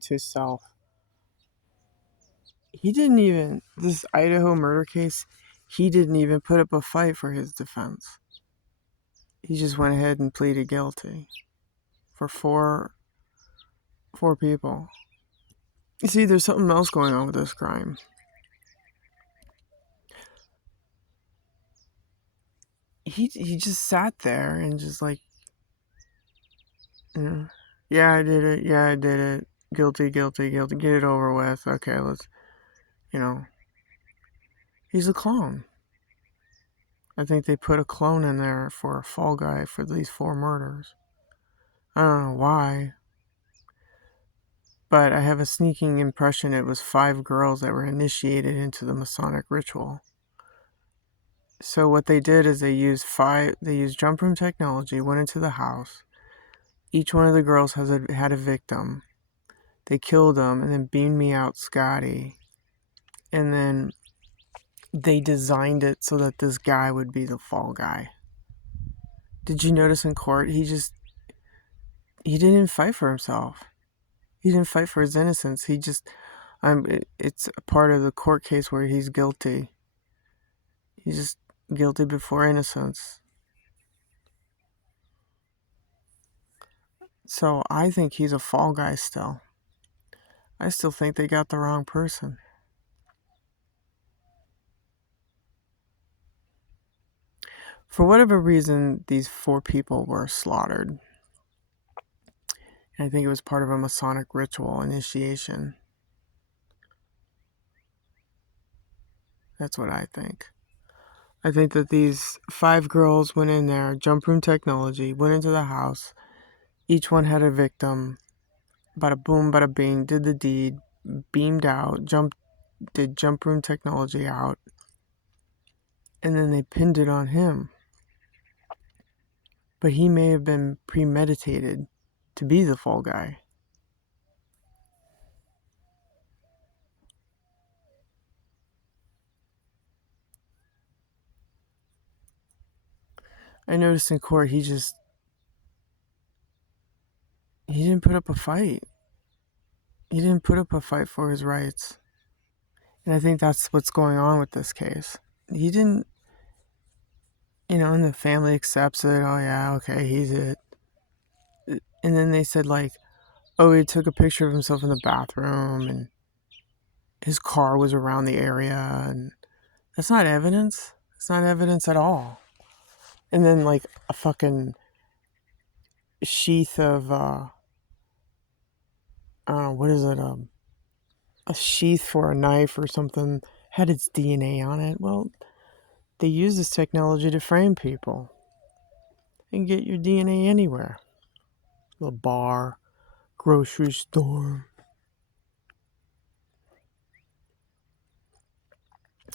to self. He didn't even, this Idaho murder case, he didn't even put up a fight for his defense. He just went ahead and pleaded guilty for four people. You see, there's something else going on with this crime. He just sat there and just like, you know, yeah, I did it. Yeah, I did it. Guilty, guilty, guilty. Get it over with. Okay, let's, you know. He's a clone. I think they put a clone in there for a fall guy for these 4 murders. I don't know why, but I have a sneaking impression it was 5 girls that were initiated into the Masonic ritual. So what they did is they used jump room technology, went into the house. Each one of the girls had a victim. They killed them and then beamed me out Scotty. And then they designed it so that this guy would be the fall guy. Did you notice in court, he didn't fight for himself. He didn't fight for his innocence. It's a part of the court case where he's guilty. He's just guilty before innocence. So I think he's a fall guy still. I still think they got the wrong person. For whatever reason, these 4 people were slaughtered. And I think it was part of a Masonic ritual initiation. That's what I think. I think that these 5 girls went in there, jump room technology, went into the house. Each one had a victim. Bada boom, bada bing, did the deed, beamed out, did jump room technology out. And then they pinned it on him. But he may have been premeditated to be the fall guy. I noticed in court he didn't put up a fight. He didn't put up a fight for his rights. And I think that's what's going on with this case. He didn't, and the family accepts it. Oh yeah, okay, he's it. And then they said like, oh, he took a picture of himself in the bathroom and his car was around the area, and that's not evidence. It's not evidence at all. And then like a fucking sheath of I don't know, what is it, a sheath for a knife or something had its DNA on it. Well, they use this technology to frame people. You can get your DNA anywhere. The bar, grocery store.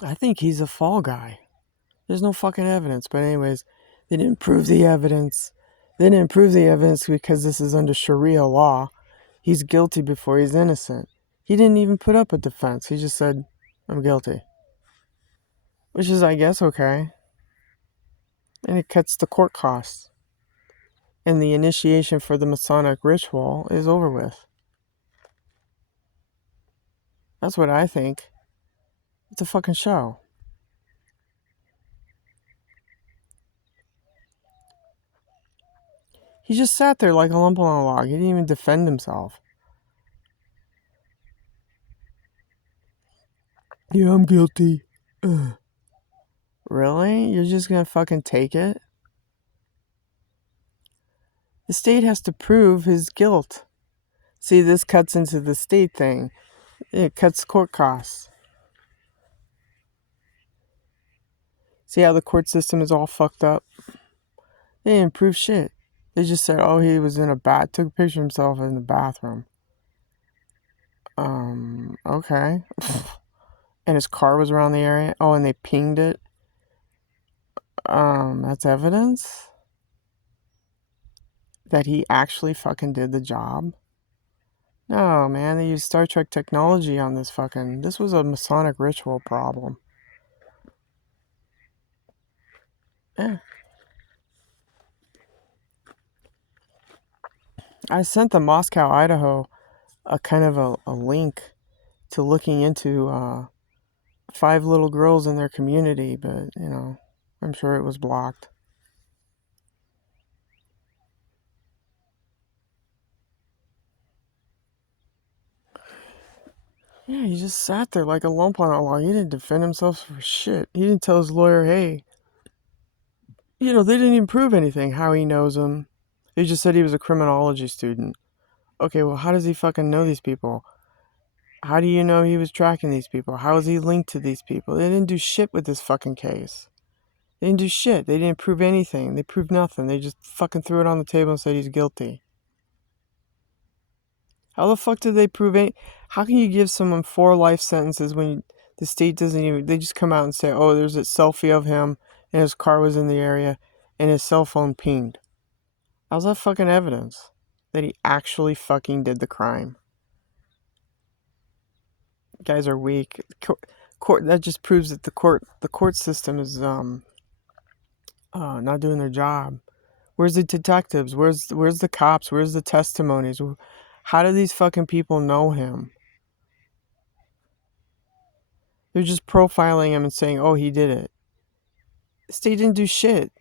I think he's a fall guy. There's no fucking evidence. But anyways, they didn't prove the evidence. They didn't prove the evidence because this is under Sharia law. He's guilty before he's innocent. He didn't even put up a defense. He just said, I'm guilty. Which is, I guess, okay. And it cuts the court costs. And the initiation for the Masonic ritual is over with. That's what I think. It's a fucking show. He just sat there like a lump on a log. He didn't even defend himself. Yeah, I'm guilty. Ugh. Really? You're just gonna fucking take it? The state has to prove his guilt. See, this cuts into the state thing. It cuts court costs. See how the court system is all fucked up? They didn't prove shit. They just said, oh, he was in took a picture of himself in the bathroom. Okay. And his car was around the area. Oh, and they pinged it. That's evidence that he actually fucking did the job. No, man, they used Star Trek technology on this was a Masonic ritual problem. Yeah. I sent the Moscow, Idaho a kind of a link to looking into 5 little girls in their community, but I'm sure it was blocked. Yeah, he just sat there like a lump on a log. He didn't defend himself for shit. He didn't tell his lawyer, hey, they didn't even prove anything, how he knows him. He just said he was a criminology student. Okay, well, how does he fucking know these people? How do you know he was tracking these people? How is he linked to these people? They didn't do shit with this fucking case. They didn't do shit. They didn't prove anything. They proved nothing. They just fucking threw it on the table and said he's guilty. How the fuck did they prove any? How can you give someone 4 life sentences when the state doesn't even? They just come out and say, "Oh, there's a selfie of him and his car was in the area and his cell phone pinged." How's that fucking evidence that he actually fucking did the crime? Guys are weak. Court that just proves that the court system is not doing their job. Where's the detectives? Where's the cops? Where's the testimonies? How do these fucking people know him? They're just profiling him and saying, "Oh, he did it." The state didn't do shit.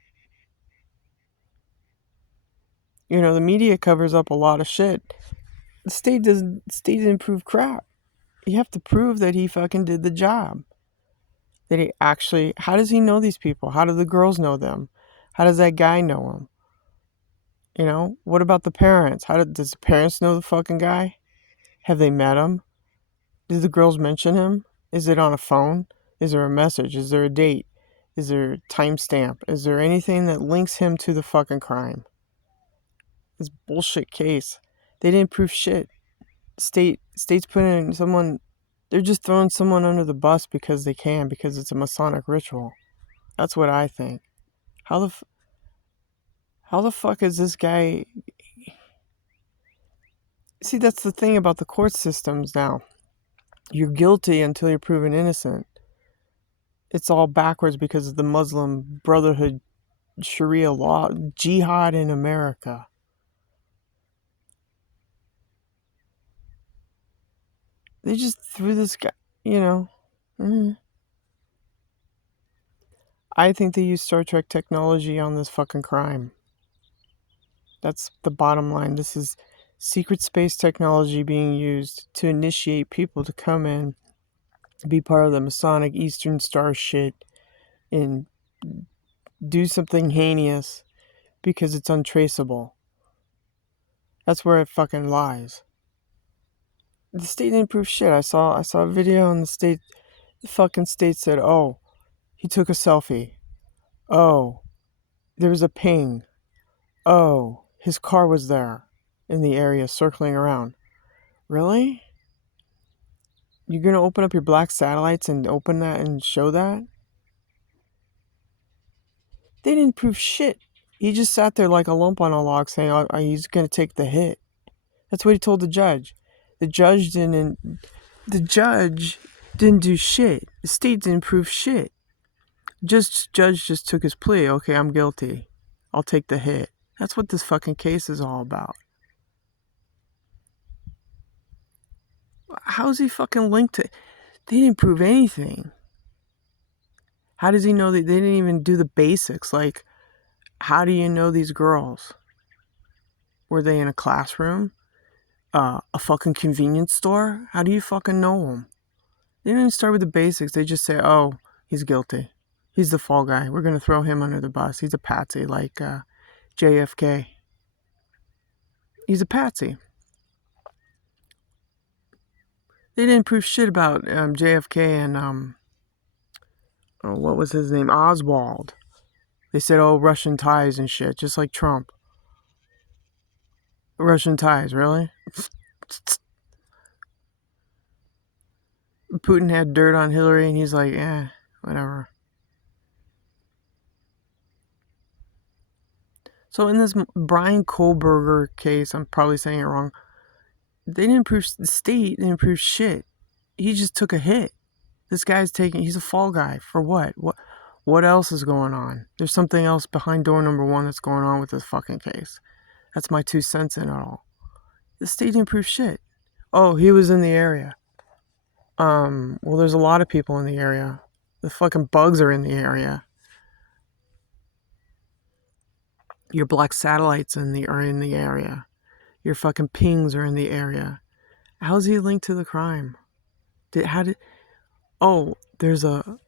The media covers up a lot of shit. The state didn't prove crap. You have to prove that he fucking did the job. That he actually. How does he know these people? How do the girls know them? How does that guy know him? What about the parents? Does the parents know the fucking guy? Have they met him? Did the girls mention him? Is it on a phone? Is there a message? Is there a date? Is there a timestamp? Is there anything that links him to the fucking crime? This bullshit case. They didn't prove shit. State's putting someone. They're just throwing someone under the bus because they can, because it's a Masonic ritual. That's what I think. How the fuck is this guy? See, that's the thing about the court systems now. You're guilty until you're proven innocent. It's all backwards because of the Muslim Brotherhood Sharia law, jihad in America. They just threw this guy, I think they use Star Trek technology on this fucking crime. That's the bottom line. This is secret space technology being used to initiate people to come in, be part of the Masonic Eastern Star shit, and do something heinous because it's untraceable. That's where it fucking lies. The state didn't prove shit. I saw a video and the fucking state said, "Oh, he took a selfie. Oh, there was a ping. Oh, his car was there in the area circling around." Really? You're gonna open up your black satellites and open that and show that? They didn't prove shit. He just sat there like a lump on a log saying, "Oh, he's gonna take the hit." That's what he told the judge. The judge didn't do shit. The state didn't prove shit. Judge just took his plea. Okay, I'm guilty. I'll take the hit. That's what this fucking case is all about. How's he fucking linked to? They didn't prove anything. How does he know that they didn't even do the basics? Like, how do you know these girls? Were they in a classroom? A fucking convenience store? How do you fucking know them? They didn't even start with the basics. They just say, "Oh, he's guilty. He's the fall guy. We're going to throw him under the bus. He's a patsy like JFK. He's a patsy." They didn't prove shit about JFK and, what was his name? Oswald. They said, "Oh, Russian ties and shit," just like Trump. Russian ties, really? Putin had dirt on Hillary and he's like, whatever. So in this Bryan Koberger case, I'm probably saying it wrong, they didn't prove, the state didn't prove shit. He just took a hit. This guy's he's a fall guy. For what? What else is going on? There's something else behind door number 1 that's going on with this fucking case. That's my 2 cents in it all. The state didn't prove shit. Oh, he was in the area. Well, there's a lot of people in the area. The fucking bugs are in the area. Your black satellites are in the area. Your fucking pings are in the area. How's he linked to the crime? Oh, there's a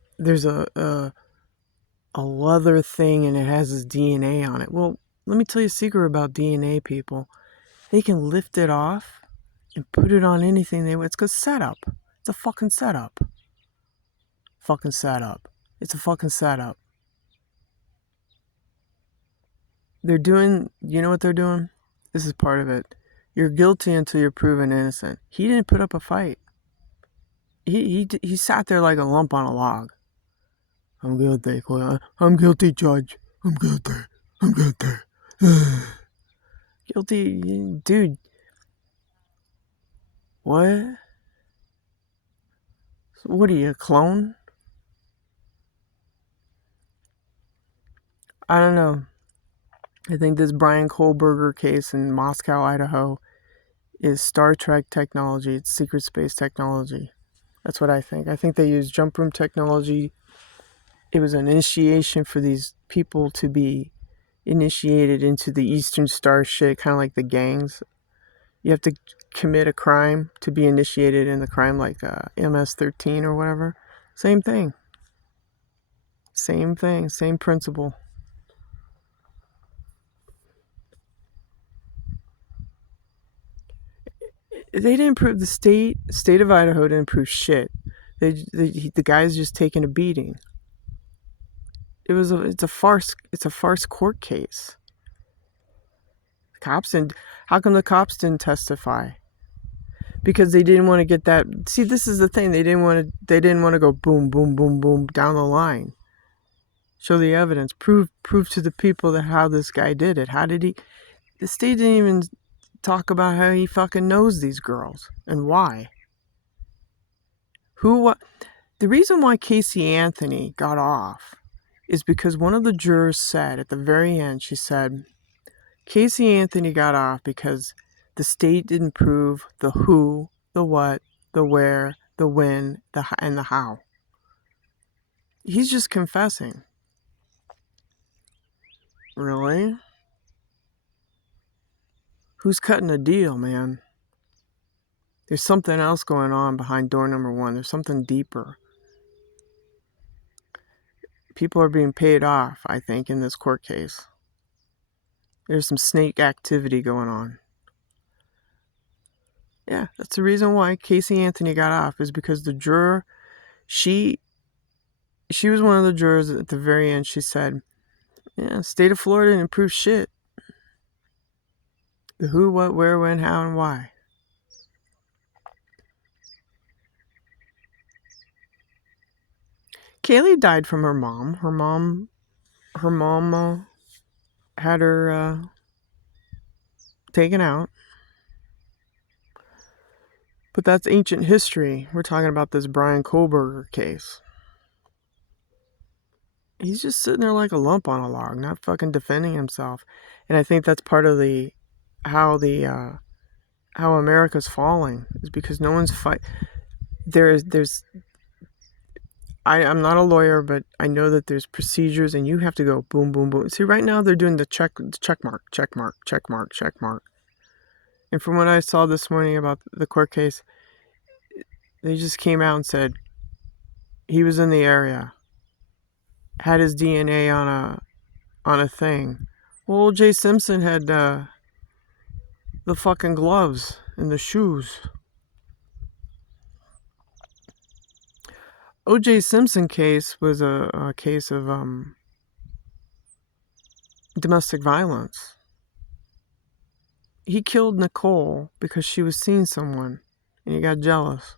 leather thing and it has his DNA on it. Well, let me tell you a secret about DNA, people. They can lift it off and put it on anything they want. It's a setup. It's a fucking setup. Fucking setup. It's a fucking setup. You know what they're doing? This is part of it. You're guilty until you're proven innocent. He didn't put up a fight. He sat there like a lump on a log. I'm guilty. I'm guilty, Judge. I'm guilty. I'm guilty. Guilty, dude. What? What are you, a clone? I don't know. I think this Bryan Koberger case in Moscow, Idaho, is Star Trek technology. It's secret space technology. That's what I think. I think they use jump room technology. It was an initiation for these people to be initiated into the Eastern Star shit, kind of like the gangs. You have to commit a crime to be initiated in the crime, like MS-13 or whatever. Same thing. Same thing. Same principle. They didn't prove the state of Idaho didn't prove shit. The guy's just taking a beating. It's a farce. It's a farce court case. How come the cops didn't testify? Because they didn't want to get that. See, this is the thing. They didn't want to go boom, boom, boom, boom down the line. Show the evidence. Prove to the people that how this guy did it. How did he? The state didn't even talk about how he fucking knows these girls and why. What? The reason why Casey Anthony got off is because one of the jurors said at the very end, she said, Casey Anthony got off because the state didn't prove the who, the what, the where, the when, and the how. He's just confessing. Really? Who's cutting a deal, man? There's something else going on behind door number one. There's something deeper. People are being paid off, I think, in this court case. There's some snake activity going on. Yeah, that's the reason why Casey Anthony got off, is because the juror, she was one of the jurors at the very end. She said, yeah, state of Florida didn't prove shit. The who, what, where, when, how, and why. Kaylee died from her mom. Her mom had her taken out. But that's ancient history. We're talking about this Bryan Koberger case. He's just sitting there like a lump on a log, not fucking defending himself. And I think that's part of how America's falling, is because no one's I'm not a lawyer, but I know that there's procedures and you have to go boom, boom, boom. See, right now they're doing the check mark. And from what I saw this morning about the court case, they just came out and said he was in the area, had his DNA on a thing. Well, O.J. Simpson had the fucking gloves and the shoes. O.J. Simpson case was a case of domestic violence. He killed Nicole because she was seeing someone and he got jealous.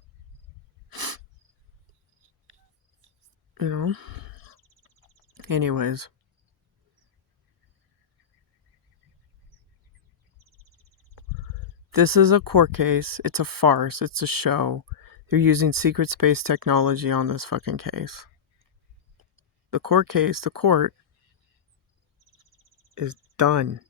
You know? Anyways. This is a court case. It's a farce. It's a show. They're using secret space technology on this fucking case. The court is done.